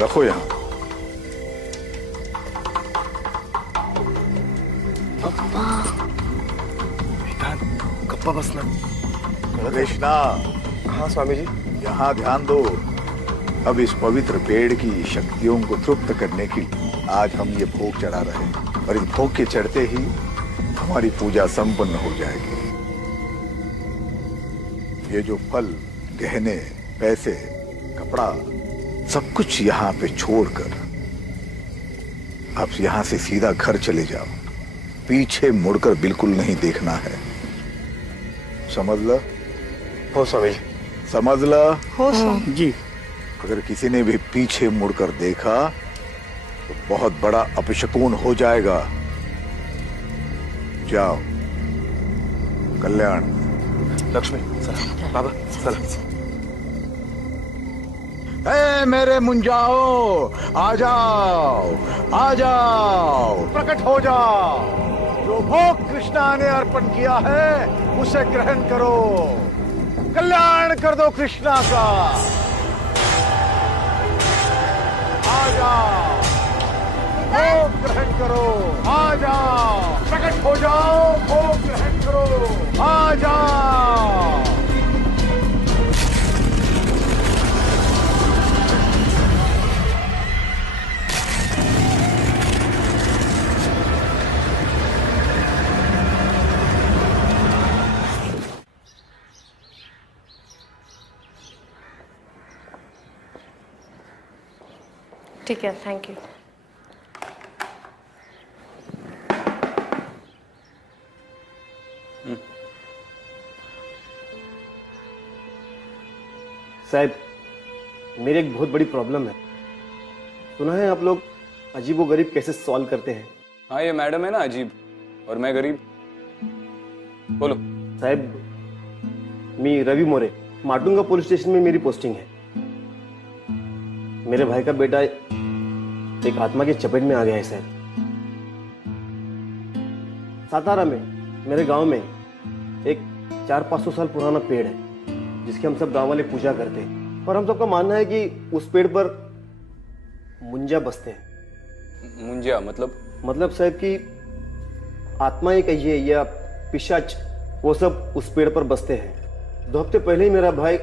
रखो यहाँ। गप्पा बसना। कृष्णा। हाँ स्वामी जी। यहाँ ध्यान दो। अब इस पवित्र पेड़ की शक्तियों को तृप्त करने के लिए आज हम ये भोग चढ़ा रहे हैं, और इस भोग के चढ़ते ही हमारी पूजा संपन्न हो जाएगी। ये जो फल, गहने, पैसे, कपड़ा, सब कुछ यहाँ पे छोड़कर आप यहाँ से सीधा घर चले जाओ। पीछे मुड़कर बिल्कुल नहीं देखना है। समझ लो? हो स्वामी जी। समझ लो? हो स्वामी जी। अगर किसी ने भी पीछे मुड़कर देखा तो बहुत बड़ा अपशकुन हो जाएगा। जाओ। कल्याण। लक्ष्मी चला। बाबा चला। ए मेरे मुंजाओ, आ जाओ, आ जाओ, प्रकट हो जाओ। जो भोग कृष्णा ने अर्पण किया है उसे ग्रहण करो। कल्याण कर दो कृष्णा का। आ जाओ, भोग ग्रहण करो। आ जाओ, प्रकट हो जाओ, भोग ग्रहण करो। आ जाओ। ठीक है, थैंक यू। साहब, मेरी एक बहुत बड़ी प्रॉब्लम है। सुना है आप लोग अजीब व गरीब कैसे सॉल्व करते हैं। हाँ, ये मैडम है ना अजीब, और मैं गरीब। बोलो। साहब, मी रवि मोरे, माटुंगा पुलिस स्टेशन में मेरी पोस्टिंग है। मेरे भाई का बेटा एक आत्मा की चपेट में आ गया है साहब। सातारा में मेरे गांव में एक 400-500 साल पुराना पेड़ है जिसकी हम सब गांव वाले पूजा करते हैं, और हम सबका मानना है कि उस पेड़ पर मुंजा बसते हैं। मुंजिया मतलब साहब कि आत्माएं कहिए या पिशाच, वो सब उस पेड़ पर बसते हैं। 2 हफ्ते पहले ही मेरा भाई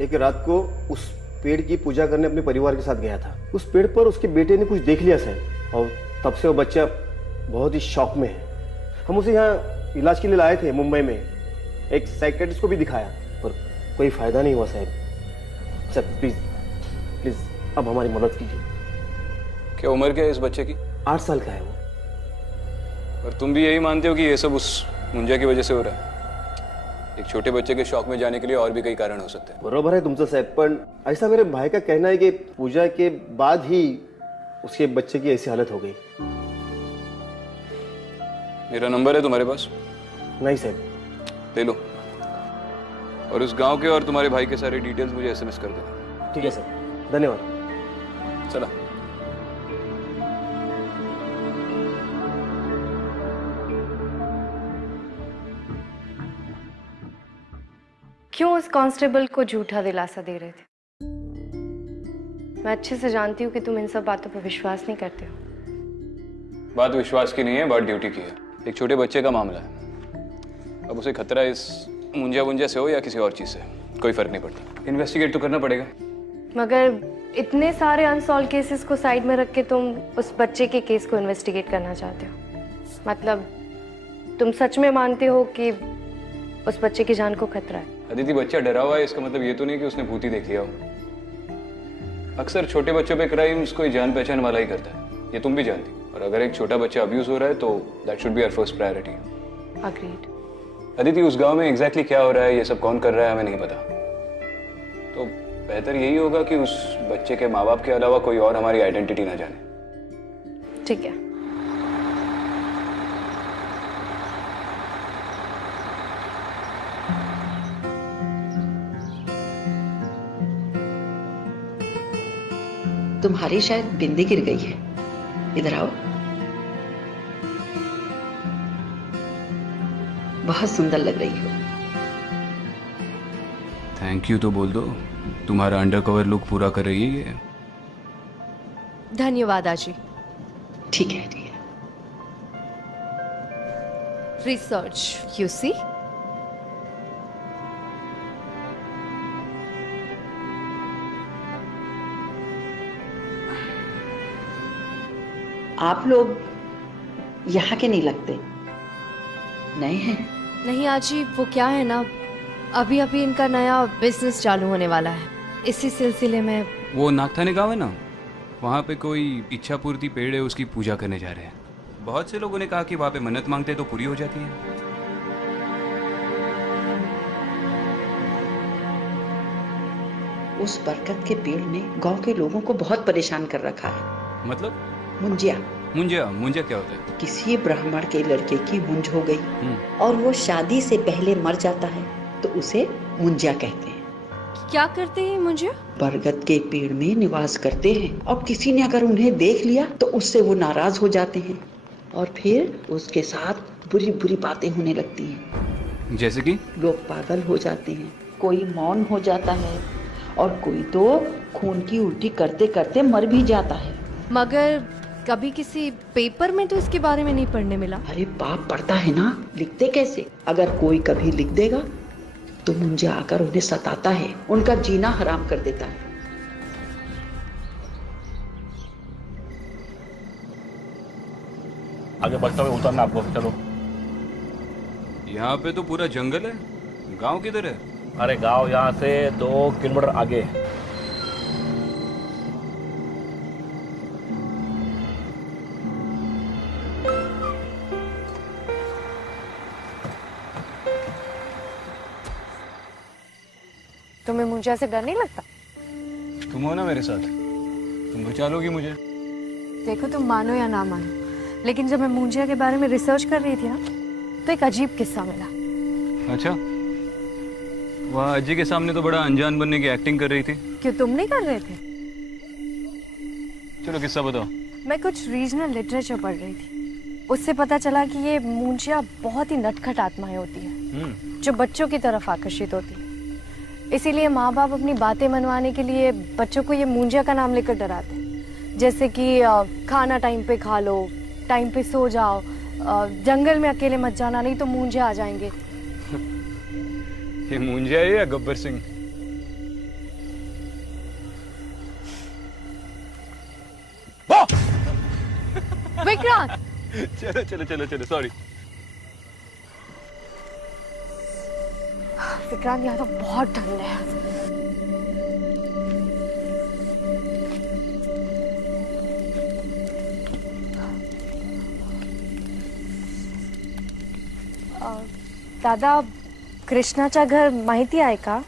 एक रात को उस पेड़ की पूजा करने अपने परिवार के साथ गया था। उस पेड़ पर उसके बेटे ने कुछ देख लिया साहब, और तब से वो बच्चा बहुत ही शौक में है। हम उसे यहाँ इलाज के लिए लाए थे मुंबई में, एक साइकियाट्रिस्ट को भी दिखाया, पर कोई फायदा नहीं हुआ साहब। सर प्लीज प्लीज अब हमारी मदद कीजिए। क्या उम्र क्या है इस बच्चे की? 8 साल का है वो। और तुम भी यही मानते हो कि ये सब उस मुंजिया की वजह से हो रहा है? एक छोटे बच्चे के शौक में जाने के लिए और भी कई कारण हो सकते हैं। बरोबर है तुमसे साहब, पर ऐसा मेरे भाई का कहना है कि पूजा के बाद ही उसके बच्चे की ऐसी हालत हो गई। मेरा नंबर है तुम्हारे पास? नहीं साहब। ले लो, और उस गांव के और तुम्हारे भाई के सारे डिटेल्स मुझे SMS कर देना। ठीक है सर, धन्यवाद। चला। क्यों उस कांस्टेबल को झूठा दिलासा दे रहे थे? मैं अच्छे से जानती हूँ कि तुम इन सब बातों पर विश्वास नहीं करते हो। बात विश्वास की नहीं है, बात ड्यूटी की है। एक छोटे बच्चे का मामला है। अब उसे खतरा इस मुंजिया से हो या किसी और चीज से, कोई फर्क नहीं पड़ता। इन्वेस्टिगेट तो करना पड़ेगा। मगर इतने सारे अनसॉल्व केसेस को साइड में रख के तुम उस बच्चे के केस को इन्वेस्टिगेट करना चाहते हो? मतलब तुम सच में मानते हो कि उस बच्चे की जान को खतरा है? अदिति, बच्चा डरा हुआ है, इसका मतलब ये तो नहीं कि उसने भूत ही देख लिया हो। अक्सर छोटे बच्चों पे क्राइम्स कोई जान पहचान वाला ही करता है, ये तुम भी जानती हो। और अगर एक छोटा बच्चा अब्यूज हो रहा है तो that should be our first priority. Agreed. Aditi, उस गांव में एग्जैक्टली क्या हो रहा है, ये सब कौन कर रहा है, हमें नहीं पता। तो बेहतर यही होगा कि उस बच्चे के माँ बाप के अलावा कोई और हमारी आइडेंटिटी ना जाने। ठीक है। तुम्हारी शायद बिंदी गिर गई है, इधर आओ। बहुत सुंदर लग रही हो। थैंक यू तो बोल दो, तुम्हारा अंडरकवर लुक पूरा कर रही है ये। धन्यवाद आजी। ठीक है ठीक है। Research you see. आप लोग यहाँ के नहीं लगते, नए हैं? नहीं आजी, वो क्या है ना, अभी अभी इनका नया बिजनेस चालू होने वाला है, इसी सिलसिले में। वो नागथाने गाँव है ना, वहाँ पे कोई इच्छा पूर्ति पेड़ है, उसकी पूजा करने जा रहे हैं। बहुत से लोगों ने कहा कि वहाँ पे मन्नत मांगते तो पूरी हो जाती है। उस बरगद के पेड़ ने गांव के लोगों को बहुत परेशान कर रखा है। मतलब? मुंजिया। मुंजिया क्या होता है? किसी ब्राह्मण के लड़के की मुंज हो गई और वो शादी से पहले मर जाता है तो उसे मुंजिया कहते हैं। क्या करते हैं मुंजिया? बरगद के पेड़ में निवास करते हैं और किसी ने अगर उन्हें देख लिया तो उससे वो नाराज हो जाते हैं और फिर उसके साथ बुरी बुरी बातें होने लगती हैं। जैसे कि? लोग पागल हो जाते हैं, कोई मौन हो जाता है और कोई तो खून की उल्टी करते करते मर भी जाता है। मगर कभी किसी पेपर में तो इसके बारे में नहीं पढ़ने मिला। अरे पाप पड़ता है ना, लिखते कैसे? अगर कोई कभी लिख देगा तो मुंजिया आकर उन्हें सताता है, उनका जीना हराम कर देता है। आगे बढ़ते हुए उतरना आपको, चलो। यहाँ पे तो पूरा जंगल है, गांव किधर है? अरे गांव यहाँ से 2 किलोमीटर आगे है। तुम्हें मुंजिया से डर नहीं लगता? तुम हो ना मेरे साथ, तुम बचा लोगी मुझे। देखो, तुम मानो या ना मानो, लेकिन जब मैं मुंजिया के बारे में रिसर्च कर रही थी ना, तो एक अजीब किस्सा मिला। अच्छा, वहाँ अज्जी के सामने तो बड़ा अनजान बनने की एक्टिंग कर रही थी। क्यों, तुम नहीं कर रहे थे? चलो किस्सा बताओ। मैं कुछ रीजनल लिटरेचर पढ़ रही थी, उससे पता चला कि ये मुंजिया बहुत ही नटखट आत्माएं होती हैं जो बच्चों की तरफ आकर्षित होती है। इसीलिए माँ बाप अपनी बातें मनवाने के लिए बच्चों को ये मुंजिया का नाम लेकर डराते हैं, जैसे कि खाना टाइम पे खा लो, टाइम पे सो जाओ, जंगल में अकेले मत जाना नहीं तो मुंजिया आ जाएंगे। ये मुंजिया है या गब्बर सिंह? विक्रांत! चलो चलो चलो चलो, सॉरी। विक्रांत, यहाँ तो बहुत ठंड है। दादा, कृष्णाचा घर माहिती आहे का?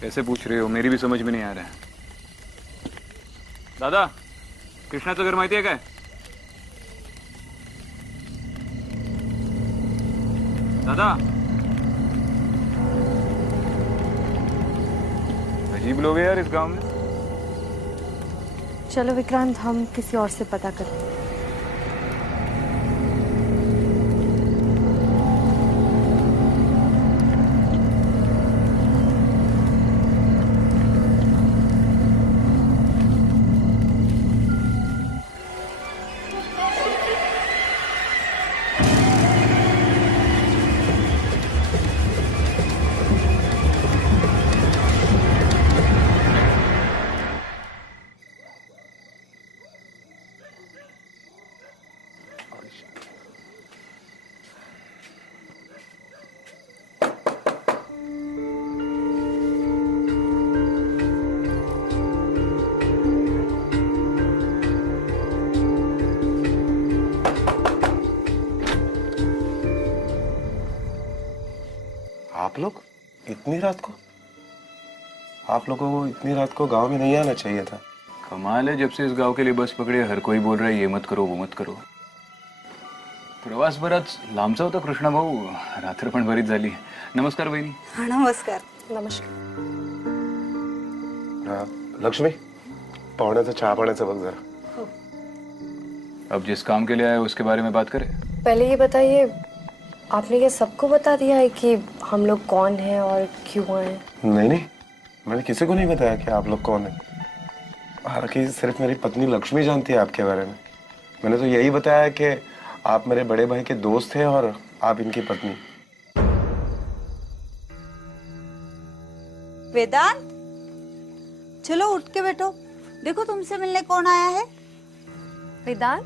कैसे पूछ रहे हो, मेरी भी समझ में नहीं आ रहा है। दादा, कृष्णाचं घर माहिती आहे काय? दादा, अजीब लोग हैं यार इस गांव में। चलो विक्रांत, हम किसी और से पता करते हैं। आप लोग इतनी रात को? आप लोगों को इतनी रात को गांव में नहीं आना चाहिए था। कमाल है, जब से इस गांव के लिए बस पकड़े हर कोई बोल रहा है ये मत करो वो मत करो। प्रवास बराच लांबचा होता कृष्णा भाऊ, रात्र पण बरीच झाली। नमस्कार बहिणी। हाँ नमस्कार। नमस्कार। लक्ष्मी, पाहुण्याचा चहा पाण्याचा बघ जरा। अब जिस काम के लिए आए उसके बारे में बात करें। पहले ये बताइए, आपने ये सबको बता दिया है कि हम लोग कौन हैं और क्यों आए? नहीं नहीं, मैंने किसी को नहीं बताया कि आप लोग कौन हैं। हालांकि सिर्फ मेरी पत्नी लक्ष्मी जानती है आपके बारे में। मैंने तो यही बताया कि आप मेरे बड़े भाई के दोस्त थे और आप इनकी पत्नी। वेदांत, चलो उठ के बैठो। देखो तुमसे मिलने कौन आया है। वेदांत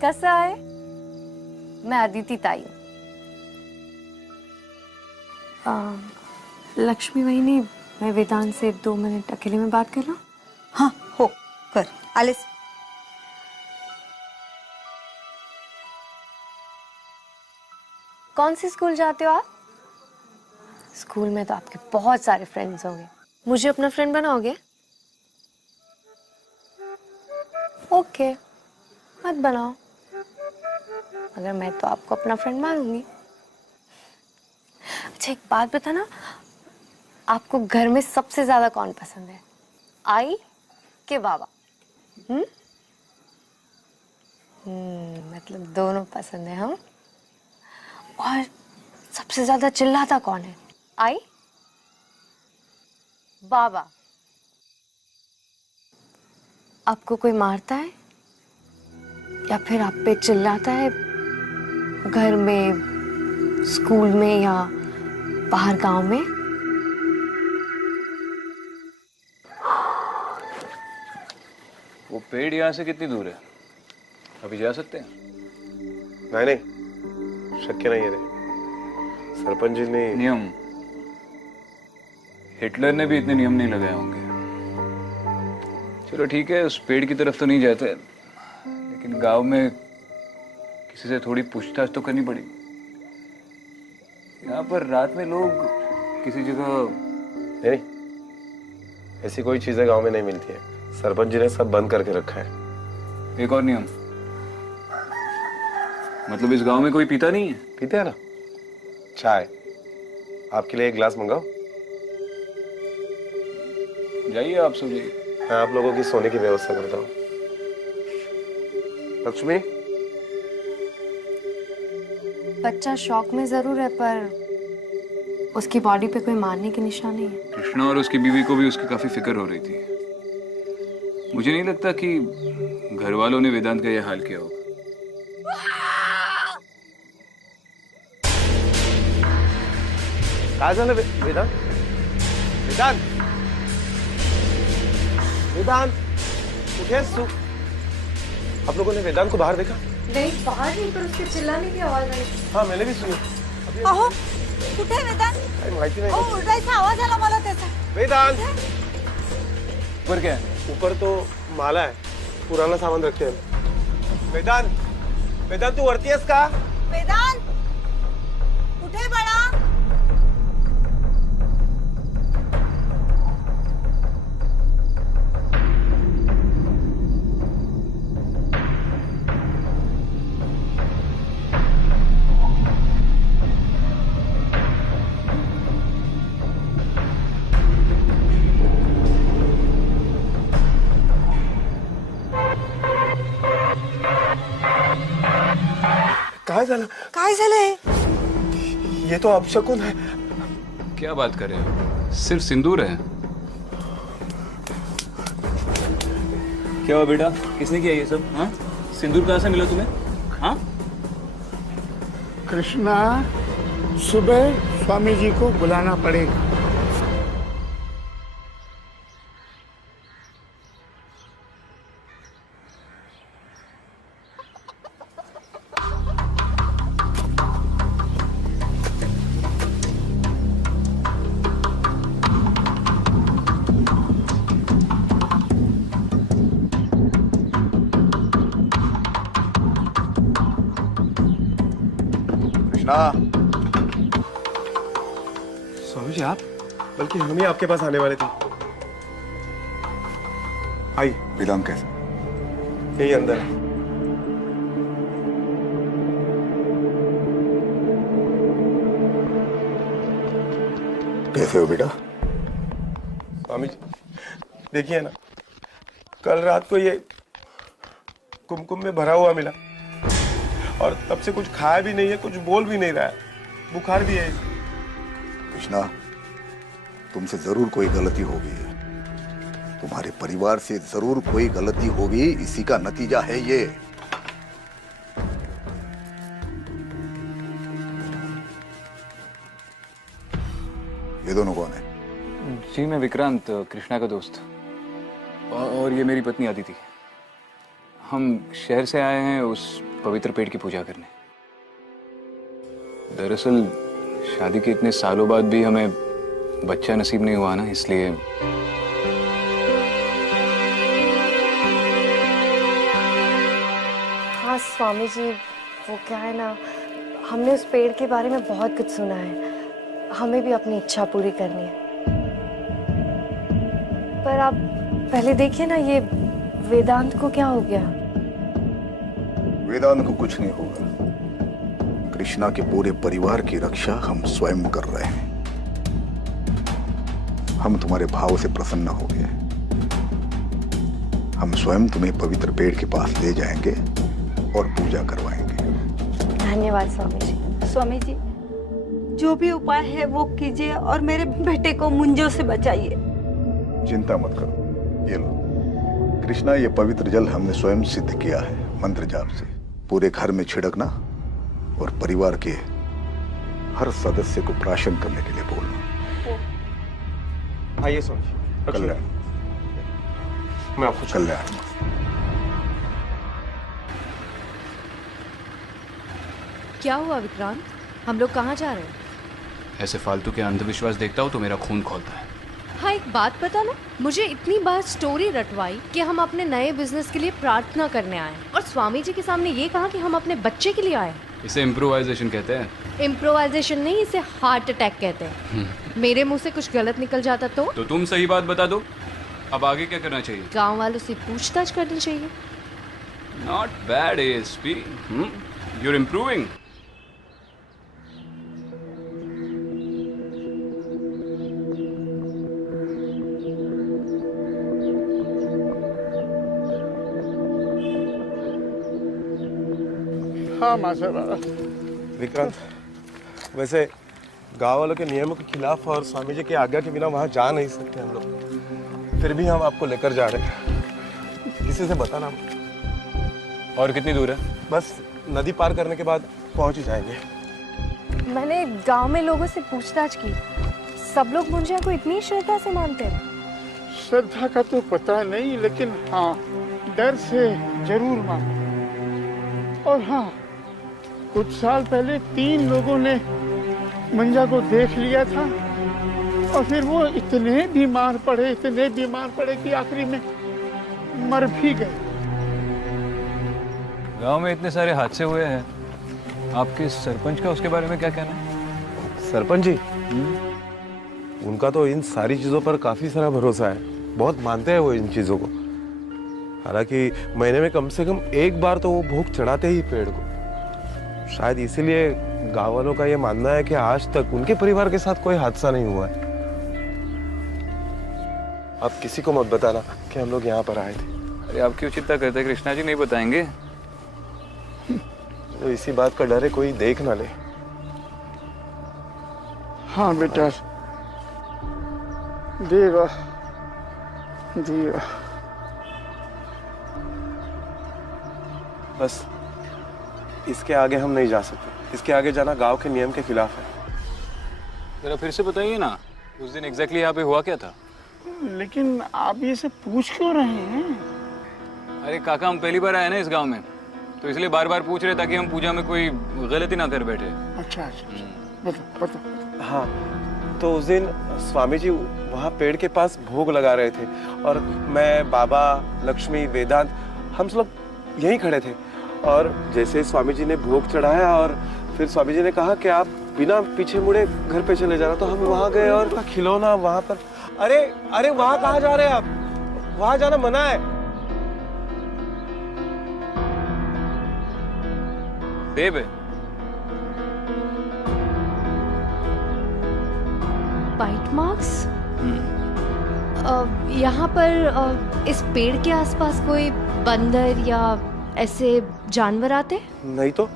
कैसा है? मैं अदिति ताई हूँ। लक्ष्मी वहीनी, मैं वेदांत से 2 मिनट अकेले में बात कर रहा हूँ। हाँ हो कर आलिस। कौन सी स्कूल जाते हो आप? स्कूल में तो आपके बहुत सारे फ्रेंड्स होंगे, मुझे अपना फ्रेंड बनाओगे? ओके, मत बनाओ, अगर मैं तो आपको अपना फ्रेंड मानूंगी। अच्छा एक बात बताना, आपको घर में सबसे ज्यादा कौन पसंद है, आई के बाबा? मतलब दोनों पसंद है हम। और सबसे ज्यादा चिल्लाता कौन है, आई बाबा? आपको कोई मारता है या फिर आप पे चिल्लाता है घर में, स्कूल में या बाहर गांव में? वो पेड़ यहाँ से कितनी दूर है? अभी जा सकते हैं? नहीं, शक्य नहीं है रे। सरपंच जी ने नियम, हिटलर ने भी इतने नियम नहीं लगाए होंगे। चलो ठीक है, उस पेड़ की तरफ तो नहीं जाते, लेकिन गांव में किसी से थोड़ी पूछताछ तो करनी पड़ेगी। यहाँ पर रात में लोग किसी जगह नहीं, ऐसी कोई चीजें गांव में नहीं मिलती है। सरपंच जी ने सब बंद करके रखा है। एक और नियम, मतलब इस गांव में कोई पीता नहीं है? पीते हैं ना चाय। आपके लिए 1 गिलास मंगाओ? जाइए, आप सो जाइए। मैं आप लोगों की सोने की व्यवस्था करता हूँ। लक्ष्मी, बच्चा शौक में जरूर है, पर उसकी बॉडी पे कोई मारने के निशान नहीं है। कृष्णा और उसकी बीवी को भी उसकी काफी फिक्र हो रही थी। मुझे नहीं लगता कि घर वालों ने वेदांत का यह हाल किया होगा। काय झालं वेदांत? वेदांत, वेदांत कुठे आहेस तू? आप लोगों ने वेदांत को बाहर देखा? नहीं, बाहर नहीं, पर उसके चिल्लाने की आवाज आई। हाँ, मैंने भी सुनी। अहो कुठे आहे वेदांत? काही माहिती नाही। अहो ओरडायचा आवाज आला मला त्याचा। वेदांत, ऊपर क्या है? ऊपर तो माला है, पुराना सामान रखते हैं। वेदांत, वेदांत तू वरती आहेस का? वेदांत कुठे आहे बाळा? काय झालंय? ये तो अपशकुन है। क्या बात कर रहे हो? सिर्फ सिंदूर है। क्या हुआ बेटा, किसने किया ये सब? हाँ, सिंदूर कहाँ से मिला तुम्हें? हाँ, कृष्णा, सुबह स्वामी जी को बुलाना पड़ेगा। स्वामी जी आप? बल्कि हम ही आपके पास आने वाले थे। आई। वेदांत कैसे? यही अंदर है। कैसे हो बेटा? स्वामी जी देखिए ना, कल रात को ये कुमकुम में भरा हुआ मिला और तब से कुछ खाया भी नहीं है, कुछ बोल भी नहीं रहा है, बुखार भी है। कृष्णा, तुमसे जरूर कोई गलती हो गई है। तुम्हारे परिवार से जरूर कोई गलती होगी, इसी का नतीजा है ये। ये दोनों कौन है? जी मैं विक्रांत, कृष्णा का दोस्त, और ये मेरी पत्नी आदिति। हम शहर से आए हैं उस पवित्र पेड़ की पूजा करने। दरअसल शादी के इतने सालों बाद भी हमें बच्चा नसीब नहीं हुआ ना, इसलिए। हाँ स्वामी जी, वो क्या है ना, हमने उस पेड़ के बारे में बहुत कुछ सुना है, हमें भी अपनी इच्छा पूरी करनी है। पर आप पहले देखिए ना, ये वेदांत को क्या हो गया? वेदांत को कुछ नहीं होगा। कृष्णा के पूरे परिवार की रक्षा हम स्वयं कर रहे हैं। हम तुम्हारे भाव से प्रसन्न हो गए। हम स्वयं तुम्हें पवित्र पेड़ के पास ले जाएंगे और पूजा करवाएंगे। धन्यवाद स्वामी जी। स्वामी जी, जो भी उपाय है वो कीजिए और मेरे बेटे को मुंजों से बचाइए। चिंता मत करो, ये लो। कृष्णा, ये पवित्र जल हमने स्वयं सिद्ध किया है मंत्र जाप से। पूरे घर में छिड़कना और परिवार के हर सदस्य को प्राशन करने के लिए बोलना। आइए स्वामी। कल्याण, मैं आपको कल्याण। क्या हुआ विक्रांत, हम लोग कहाँ जा रहे हैं? ऐसे फालतू के अंधविश्वास देखता हूँ तो मेरा खून खौलता है। हाँ एक बात पता ना, मुझे इतनी बार स्टोरी रटवाई कि हम अपने नए बिजनेस के लिए प्रार्थना करने आए, और स्वामी जी के सामने ये कहा कि हम अपने बच्चे के लिए आए। इसे इम्प्रोवाइजेशन कहते हैं। इम्प्रोवाइजेशन नहीं, इसे हार्ट अटैक कहते हैं। मेरे मुंह से कुछ गलत निकल जाता तो तुम सही बात बता दो। अब आगे क्या करना चाहिए? गांव वालों से पूछताछ करनी चाहिए। Not bad ASP, you're improving. हाँ मास्टर बाबा। विक्रांत, वैसे गांव वालों के नियमों के खिलाफ और स्वामी जी की आज्ञा के बिना वहां जा नहीं सकते हम लोग, फिर भी हम आपको लेकर जा रहे हैं। किसी से बताना। और कितनी दूर है? बस नदी पार करने के बाद पहुंच ही जाएंगे। मैंने गांव में लोगों से पूछताछ की, सब लोग मुंजिया को इतनी श्रद्धा से मानते हैं। श्रद्धा का तो पता नहीं, लेकिन हाँ डर से जरूर मानो। और हाँ, कुछ साल पहले 3 लोगों ने मंजा को देख लिया था और फिर वो इतने बीमार पड़े कि आखिरी में मर भी गए। गांव में इतने सारे हादसे हुए हैं, आपके सरपंच का उसके बारे में क्या कहना है? सरपंच जी, उनका तो इन सारी चीजों पर काफी सारा भरोसा है, बहुत मानते हैं वो इन चीजों को। हालांकि महीने में कम से कम एक बार तो वो भोग चढ़ाते ही पेड़ को। शायद इसीलिए गांव वालों का ये मानना है कि आज तक उनके परिवार के साथ कोई हादसा नहीं हुआ है। आप किसी को मत बताना कि हम लोग यहाँ पर आए थे। अरे आप क्यों चिंता करते हैं कृष्णा जी, नहीं बताएंगे। तो इसी बात का डर है कोई देख ना ले। हाँ बेटा, देवा देवा। बस इसके आगे हम नहीं जा सकते। इसके आगे जाना गांव के नियम के खिलाफ है। जरा फिर से बताइए ना, उस दिन एग्जैक्टली यहाँ पे हुआ क्या था? लेकिन आप ये सब पूछ क्यों रहे हैं? अरे काका, हम पहली बार आए ना इस गांव में, तो इसलिए बार बार पूछ रहे ताकि हम पूजा में कोई गलती ना कर बैठे। अच्छा, बताओ। हाँ, तो उस दिन स्वामी जी वहाँ पेड़ के पास भोग लगा रहे थे और मैं, बाबा, लक्ष्मी, वेदांत, हम सब यहीं खड़े थे। और जैसे स्वामी जी ने भोग चढ़ाया और फिर स्वामी जी ने कहा कि आप बिना पीछे मुड़े घर पे चले जाना, तो हम वहाँ गए और खिलौना वहाँ पर। अरे वहाँ कहाँ जा रहे हैं आप? वहाँ जाना मना है। देव है। Bite marks? यहाँ पर इस पेड़ के आसपास कोई बंदर या ऐसे जानवर आते? नहीं तो,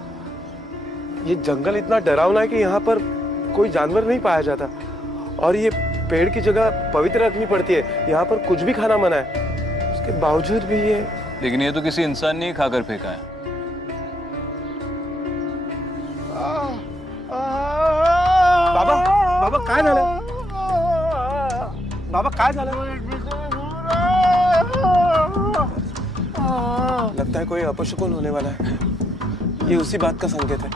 ये जंगल इतना डरावना है कि यहाँ पर कोई जानवर नहीं पाया जाता। और ये पेड़ की जगह पवित्र रखनी पड़ती है, यहाँ पर कुछ भी खाना मना है, उसके बावजूद भी ये। लेकिन ये तो किसी इंसान ने ही खाकर फेंका है। बाबा बाबा काय झालं? बाबा काय झालं? लगता है कोई अपशकुन होने वाला है। ये उसी बात का संकेत है।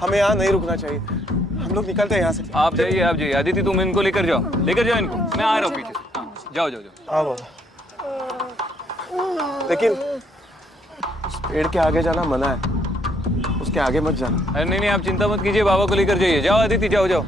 हमें यहाँ नहीं रुकना चाहिए, हम लोग निकलते हैं यहाँ से। आप जाइए आदिति, तुम इनको लेकर जाओ इनको, मैं आ रहा हूँ पीछे से। हाँ, जाओ। हाँ बाबा, लेकिन उस पेड़ के आगे जाना मना है, उसके आगे मत जाना। अरे नहीं, आप चिंता मत कीजिए, बाबा को लेकर जाइए। जाओ आदिति, जाओ।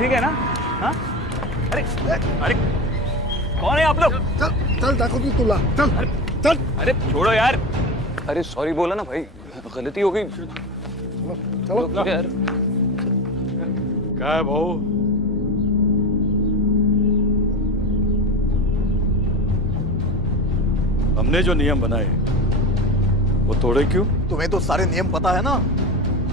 ठीक है ना? हाँ? अरे कौन है आप लोग? चल दाखव तू तुला, चल। अरे छोड़ो यार। अरे सॉरी बोला ना भाई, गलती हो गई। चलो यार। क्या है भाऊ? हमने जो नियम बनाए वो तोड़े क्यों? तुम्हें तो सारे नियम पता है ना।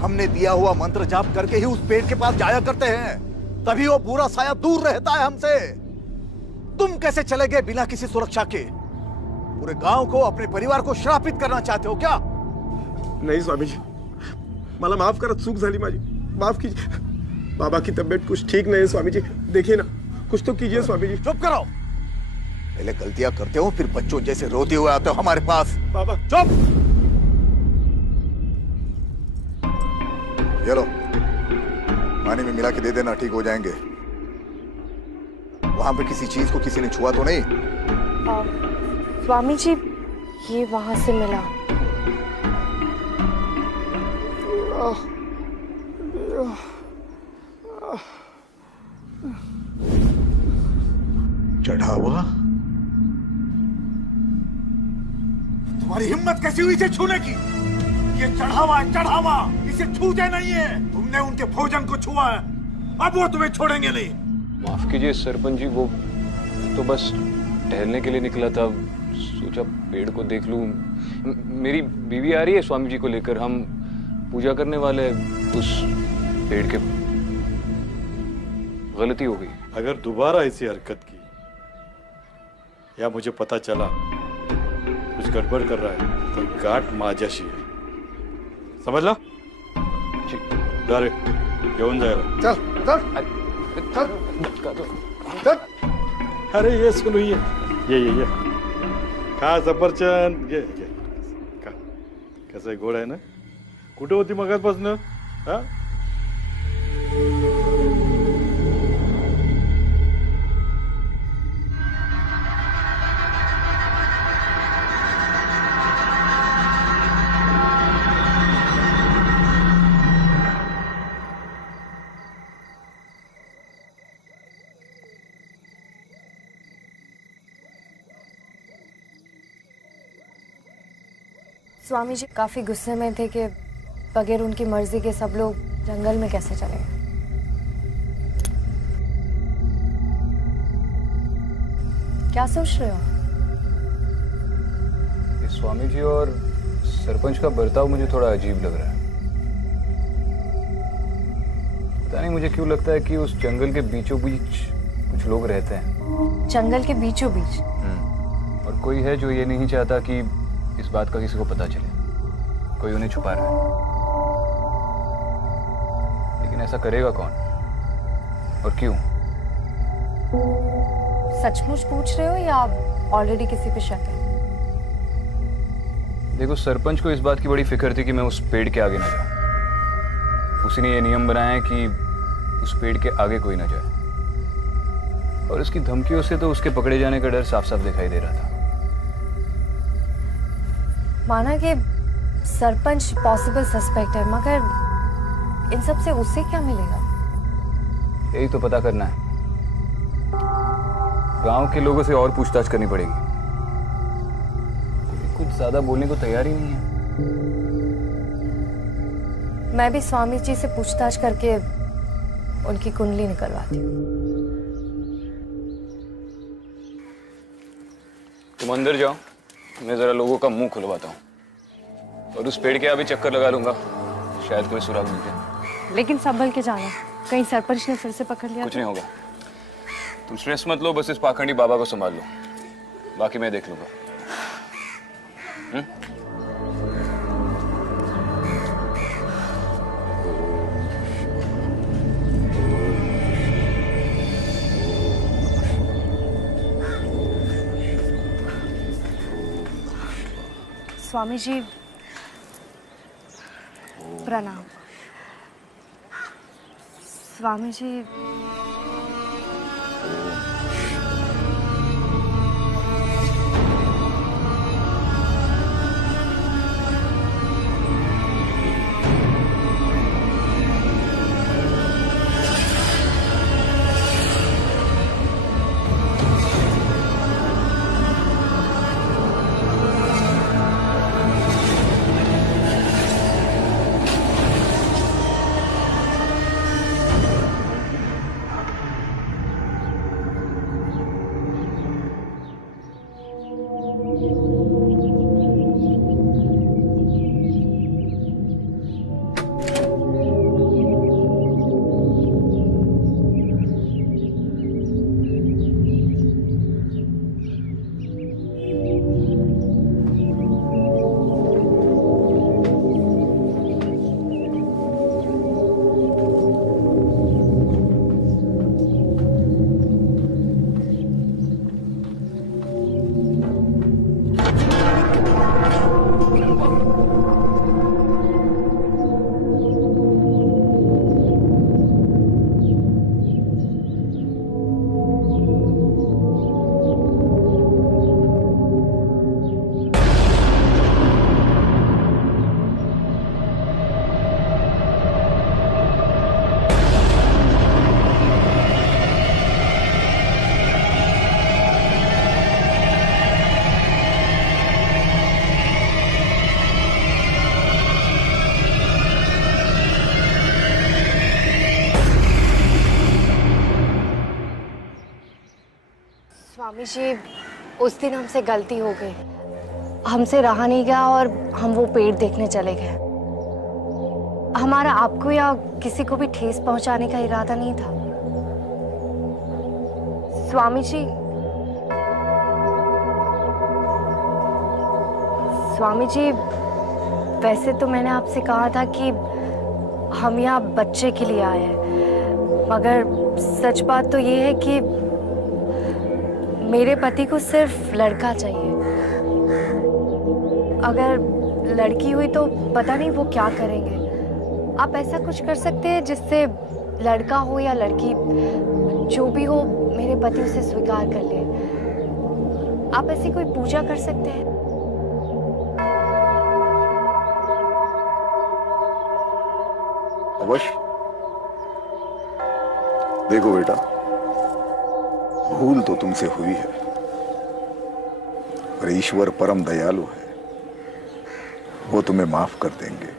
हमने दिया हुआ मंत्र जाप करके ही उस पेड़ के पास जाया करते हैं, तभी वो बुरा साया दूर रहता है हमसे। तुम कैसे चले गए बिना किसी सुरक्षा के? पूरे गांव को, अपने परिवार को श्रापित करना चाहते हो क्या? नहीं स्वामी जी, मला माफ करा, चूक झाली माझी, माफ कीजिए। बाबा की तबीयत कुछ ठीक नहीं है स्वामी जी, देखिए ना, कुछ तो कीजिए स्वामी जी। चुप करो, पहले गलतियां करते हो फिर बच्चों जैसे रोते हुए आते हो हमारे पास। बाबा चुप। ये लो, पानी में मिला के दे देना, ठीक हो जाएंगे। वहां पे किसी चीज को किसी ने छुआ तो नहीं? स्वामी जी, ये वहां से मिला। चढ़ावा? तुम्हारी हिम्मत कैसी हुई इसे छूने की? ये चढ़ावा है, चढ़ावा, इसे छूते नहीं है। तुमने उनके भोजन को छुआ है, अब वो तुम्हें छोड़ेंगे नहीं। माफ कीजिए सरपंच जी, वो तो बस टहलने के लिए निकला था, सोचा पेड़ को देख लूं। मेरी बीवी आ रही है स्वामी जी को लेकर, हम पूजा करने वाले हैं उस पेड़ के। गलती हो गई। अगर दोबारा ऐसी हरकत की या मुझे पता चला कुछ गड़बड़ कर रहा है तो गाठ माझ्याशी है, समझला? जा रे, घेऊन जायला। चल चल चल चल। अरे ये सुनो, ये खा सफरचंद, ये खा। कसं गोड आहे ना? कुठे होती मगाचपासून? हा? स्वामी जी काफी गुस्से में थे कि बगैर उनकी मर्जी के सब लोग जंगल में कैसे चले गए। क्या सोच रहे हो? स्वामी जी और सरपंच का बर्ताव मुझे थोड़ा अजीब लग रहा है। पता नहीं मुझे क्यों लगता है कि उस जंगल के बीचों बीच कुछ लोग रहते हैं। जंगल के बीचों बीच? और कोई है जो ये नहीं चाहता कि इस बात का किसी को पता चले, कोई उन्हें छुपा रहा है। लेकिन ऐसा करेगा कौन और क्यों? सचमुच पूछ रहे हो या ऑलरेडी किसी पे शक है? देखो, सरपंच को इस बात की बड़ी फिक्र थी कि मैं उस पेड़ के आगे ना जाऊं। उसी ने ये नियम बनाया है कि उस पेड़ के आगे कोई ना जाए, और उसकी धमकियों से तो उसके पकड़े जाने का डर साफ साफ दिखाई दे रहा था। माना कि सरपंच पॉसिबल सस्पेक्ट है, मगर इन सब से उससे क्या मिलेगा? यही तो पता करना है। गांव के लोगों से और पूछताछ करनी पड़ेगी। कुछ ज्यादा बोलने को तैयार ही नहीं है। मैं भी स्वामी जी से पूछताछ करके उनकी कुंडली निकलवाती हूँ। तुम अंदर जाओ, मैं जरा लोगों का मुंह खुलवाता हूँ, और उस पेड़ के अभी चक्कर लगा लूंगा, शायद कोई सुराग मिल जाए। लेकिन संभल के जाना, कहीं सरपंच ने फिर से पकड़ लिया। कुछ नहीं होगा, तुम स्ट्रेस मत लो, बस इस पाखंडी बाबा को संभाल लो, बाकी मैं देख लूंगा। स्वामी जी प्रणाम। स्वामी जी स्वामी जी, उस दिन हमसे गलती हो गई, हमसे रहा नहीं गया और हम वो पेड़ देखने चले गए। हमारा आपको या किसी को भी ठेस पहुंचाने का इरादा नहीं था। स्वामी जी, स्वामी जी, वैसे तो मैंने आपसे कहा था कि हम यहाँ बच्चे के लिए आए हैं, मगर सच बात तो ये है कि मेरे पति को सिर्फ लड़का चाहिए। अगर लड़की हुई तो पता नहीं वो क्या करेंगे। आप ऐसा कुछ कर सकते हैं जिससे लड़का हो या लड़की, जो भी हो, मेरे पति उसे स्वीकार कर ले। आप ऐसी कोई पूजा कर सकते हैं? अवश्य। देखो बेटा, भूल तो तुमसे हुई है, पर ईश्वर परम दयालु है, वो तुम्हें माफ कर देंगे।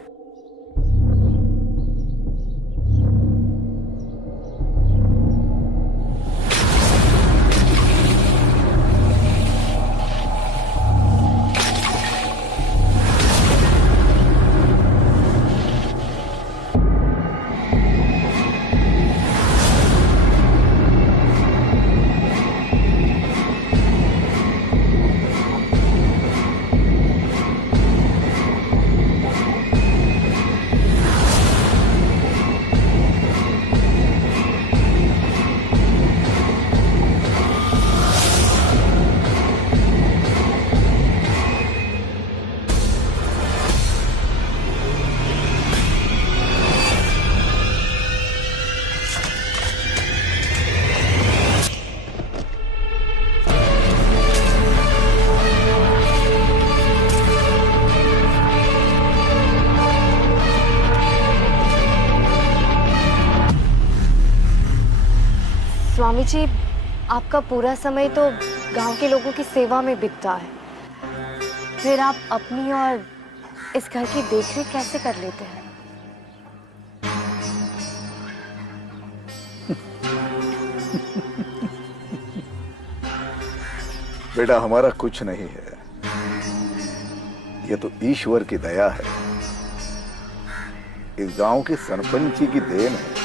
जी, आपका पूरा समय तो गांव के लोगों की सेवा में बीतता है, फिर आप अपनी और इस घर की देखरेख कैसे कर लेते हैं? बेटा, हमारा कुछ नहीं है, ये तो ईश्वर की दया है। इस गांव के सरपंच की देन है।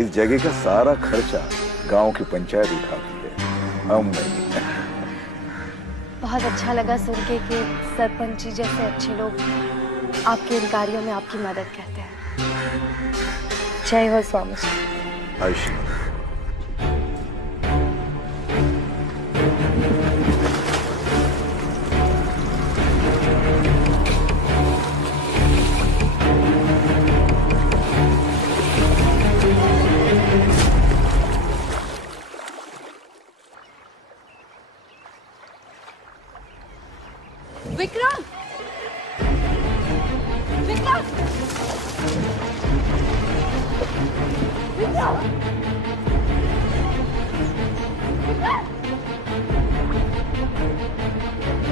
इस जगह का सारा खर्चा गांव की पंचायत उठाती है, हम नहीं। बहुत अच्छा लगा सुन के कि सरपंच जी जैसे अच्छे लोग आपके इन कार्यों में आपकी मदद करते हैं। जय हो स्वामी जी। आयुष्मान। विक्रम, विक्रम,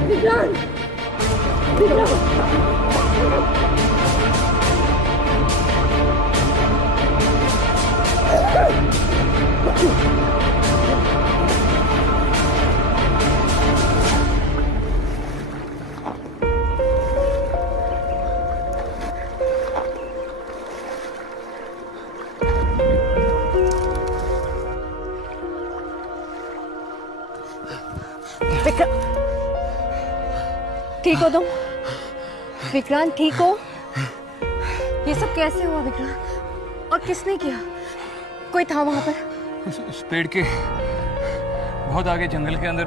विक्रम, विक्रम, ठीक हो तुम? विक्रांत ठीक हो? ये सब कैसे हुआ विक्रांत? और किसने किया? कोई था वहां पर? उस पेड़ के बहुत आगे जंगल के अंदर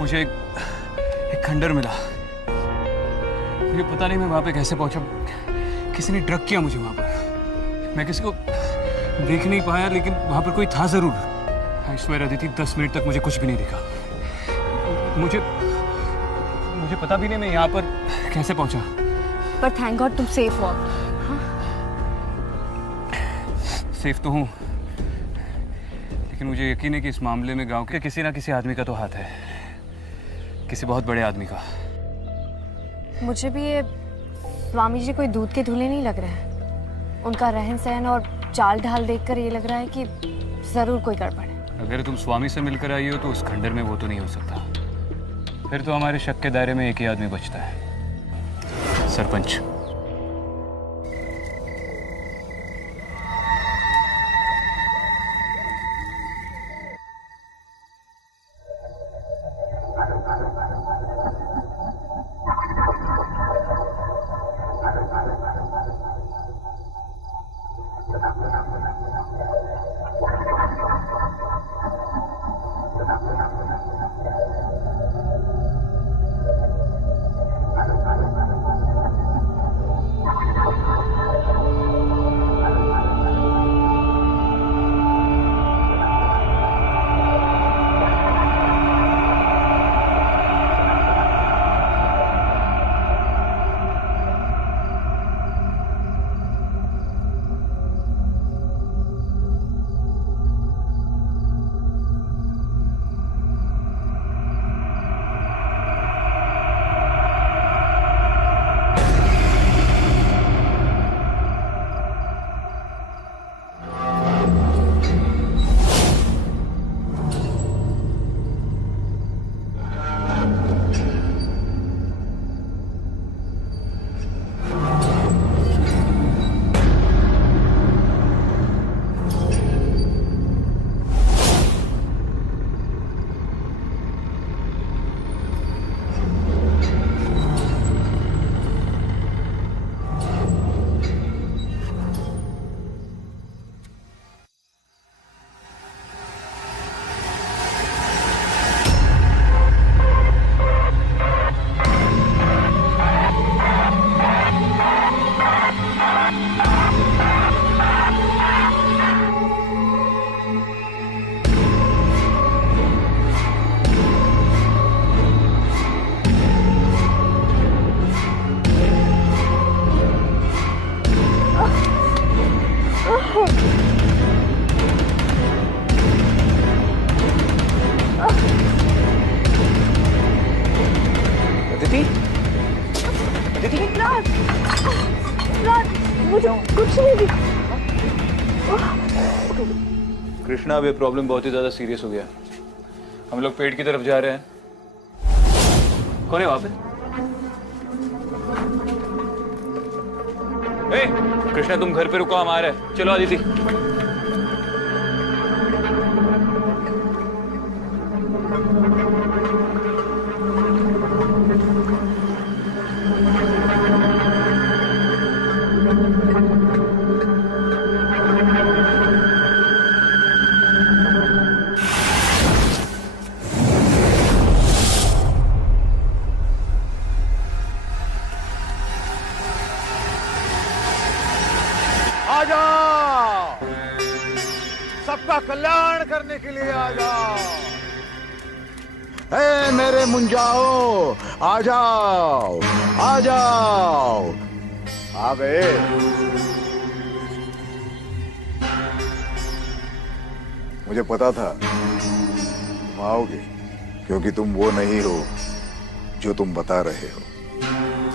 मुझे एक खंडर मिला। मुझे पता नहीं मैं वहां पे कैसे पहुंचा। किसी ने ड्रग किया मुझे वहां पर। मैं किसी को देख नहीं पाया, लेकिन वहां पर कोई था जरूर। आई स्वेयर अदिति, 10 मिनट तक मुझे कुछ भी नहीं दिखा। मुझे पता भी नहीं मैं यहाँ पर कैसे पहुंचा। पर थैंक गॉड तुम सेफ हो। सेफ तो हूँ, लेकिन मुझे यकीन है कि इस मामले में गांव के किसी ना किसी आदमी का तो हाथ है, किसी बहुत बड़े आदमी का। मुझे भी ये स्वामी जी कोई दूध के धुले नहीं लग रहे हैं। उनका रहन सहन और चाल ढाल देखकर ये लग रहा है कि जरूर कोई गड़बड़ है। अगर तुम स्वामी से मिलकर आई हो तो उस खंडर में वो तो नहीं हो सकता। फिर तो हमारे शक के दायरे में एक ही आदमी बचता है, सरपंच। मुझे कुछ नहीं दिखा। कृष्णा, अब ये प्रॉब्लम बहुत ही ज्यादा सीरियस हो गया। हम लोग पेड़ की तरफ जा रहे हैं। कौन है वहां पे? ए, कृष्णा तुम घर पे रुको, हम आ रहे हैं। चलो आदिति। आ जाओ, सबका कल्याण करने के लिए आ जाओ। हे मेरे मुंजाओ, आ जाओ, आ जाओ। आ गए। मुझे पता था तुम आओगे, क्योंकि तुम वो नहीं हो जो तुम बता रहे हो।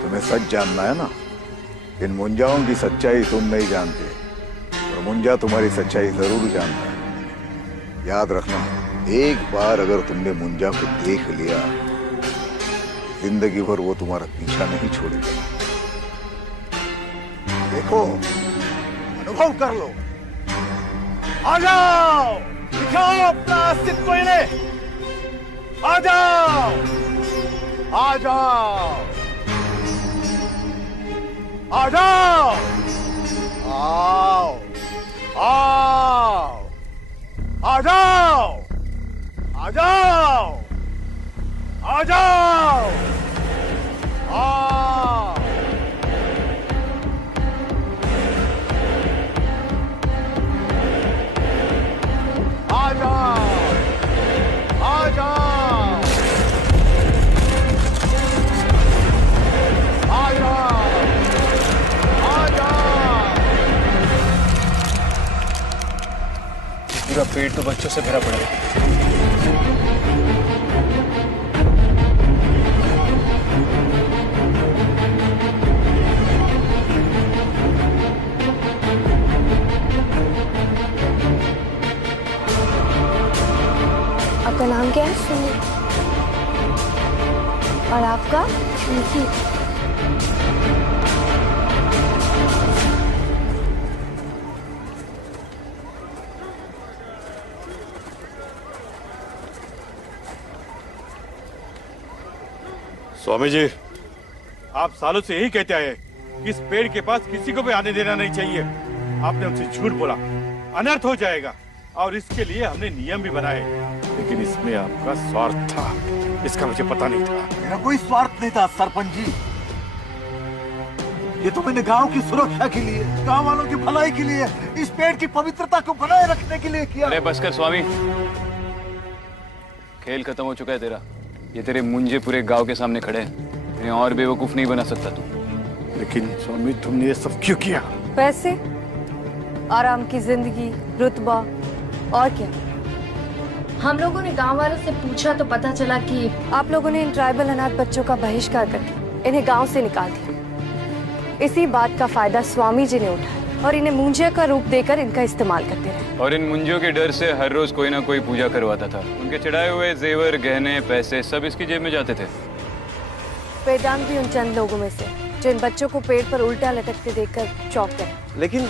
तुम्हें सच जानना है ना। इन मुंजाओं की सच्चाई तुम नहीं जानते, और मुंजा तुम्हारी सच्चाई जरूर जानता है। याद रखना, एक बार अगर तुमने मुंजा को देख लिया, जिंदगी भर वो तुम्हारा पीछा नहीं छोड़ेगा। देखो, अनुभव कर लो। आ जाओ, दिखाओ अपना अस्तित्व इन्हें। आ जाओ, आ जाओ, आ जाओ, आओ, आओ, आ जाओ, आ जाओ, आ जाओ, आओ। आ जाओ, आ जाओ, आ जाओ, आ जाओ। पूरा पेट तो बच्चों से भरा पड़ा है। आपका नाम क्या है? सुनी। और आपका? निकी। स्वामी जी, आप सालों से यही कहते आए कि इस पेड़ के पास किसी को भी आने देना नहीं चाहिए। आपने उनसे झूठ बोला, अनर्थ हो जाएगा, और इसके लिए हमने नियम भी बनाए, लेकिन इसमें आपका स्वार्थ था। इसका मुझे पता नहीं था। मेरा कोई स्वार्थ नहीं था सरपंच जी। ये तो मैंने गांव की सुरक्षा के लिए, गांव वालों की भलाई के लिए, इस पेड़ की पवित्रता को बनाए रखने के लिए किया। अरे बस कर स्वामी, खेल खत्म हो चुका है तेरा। ये तेरे मुंजे पूरे गांव के सामने खड़े हैं। इन्हें और बेवकूफ नहीं बना सकता तू। लेकिन स्वामी, तुमने ये सब क्यों किया? पैसे, आराम की जिंदगी, रुतबा, और क्या? हम लोगों ने गांव वालों से पूछा तो पता चला कि आप लोगों ने इन ट्राइबल अनाथ बच्चों का बहिष्कार करके इन्हें गांव से निकाल दिया। इसी बात का फायदा स्वामी जी ने उठाया और इन्हें मुंजिया का रूप देकर इनका इस्तेमाल करते रहे। और इन मुंजियों के डर से हर रोज कोई ना कोई पूजा करवाता था। उनके चढ़ाए हुए जेवर, गहने, पैसे सब इसकी जेब में जाते थे। वेदांत भी उन चंद लोगों में से जो इन बच्चों को पेड़ पर उल्टा लटकते देखकर चौंक गए। लेकिन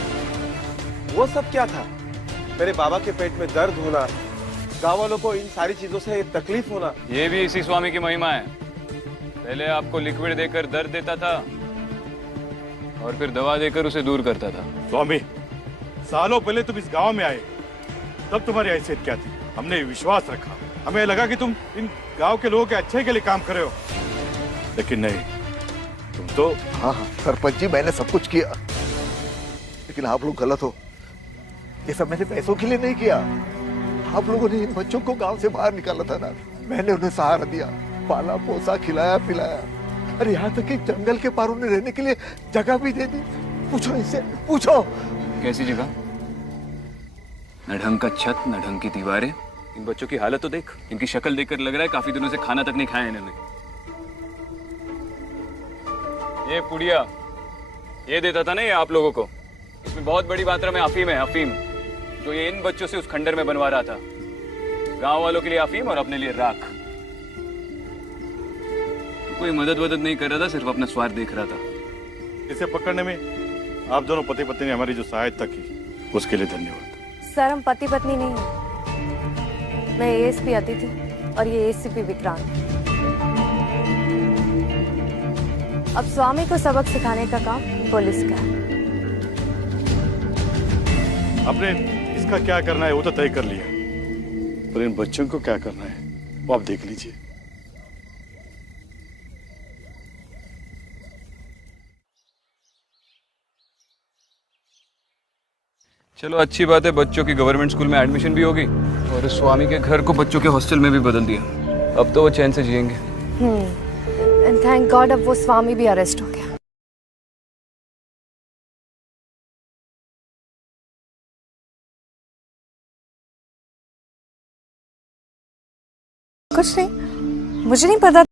वो सब क्या था? मेरे बाबा के पेट में दर्द होना, गाँव वालों को इन सारी चीजों से तकलीफ होना, ये भी इसी स्वामी की महिमा है। पहले आपको लिक्विड देकर दर्द देता था और फिर दवा देकर उसे दूर करता था। स्वामी, सालों पहले तुम इस गांव में आए, तब तुम्हारी हैसियत क्या थी? हमने विश्वास रखा, हमें लगा कि तुम इन गांव के लोगों के अच्छे के लिए काम कर रहे हो, लेकिन नहीं, तुम तो। हाँ सरपंच जी, मैंने सब कुछ किया, लेकिन आप लोग गलत हो। ये सब मैंने पैसों के लिए नहीं किया। आप लोगों ने इन बच्चों को गांव से बाहर निकाला था ना, मैंने उन्हें सहारा दिया, पाला पोसा, खिलाया पिलाया, अरे यहाँ तक कि जंगल के पार उन्हें रहने के लिए जगह भी दे दी। पूछो इनसे, पूछो। कैसी जगह? न ढंग का छत, न ढंग की दीवारें। इन बच्चों की हालत तो देख। इनकी शक्ल देखकर लग रहा है काफी दिनों से खाना तक नहीं खाया इन्होंने। ये पुड़िया ये देता था ना ये आप लोगों को, इसमें बहुत बड़ी मात्रा में अफीम है, अफीम जो ये इन बच्चों से उस खंडर में बनवा रहा था। गांव वालों के लिए अफीम और अपने लिए राख। कोई मदद वदद नहीं कर रहा था, सिर्फ अपना स्वार्थ देख रहा था। इसे पकड़ने में आप दोनों पति पत्नी ने हमारी जो सहायता की उसके लिए धन्यवाद। सर हम पति पत्नी नहीं हैं। मैं एएसपी अदिति और ये एसीपी विक्रांत। अब स्वामी को सबक सिखाने का काम पुलिस का है। आपने इसका क्या करना है वो तो तय कर लिया, पर इन बच्चों को क्या करना है वो आप देख लीजिए। चलो अच्छी बात है, बच्चों की गवर्नमेंट स्कूल में एडमिशन भी होगी और स्वामी के घर को बच्चों के हॉस्टल में भी बदल दिया। अब तो वो चैन से जिएंगे। एंड थैंक गॉड अब वो स्वामी भी अरेस्ट हो गया। कुछ नहीं, मुझे नहीं पता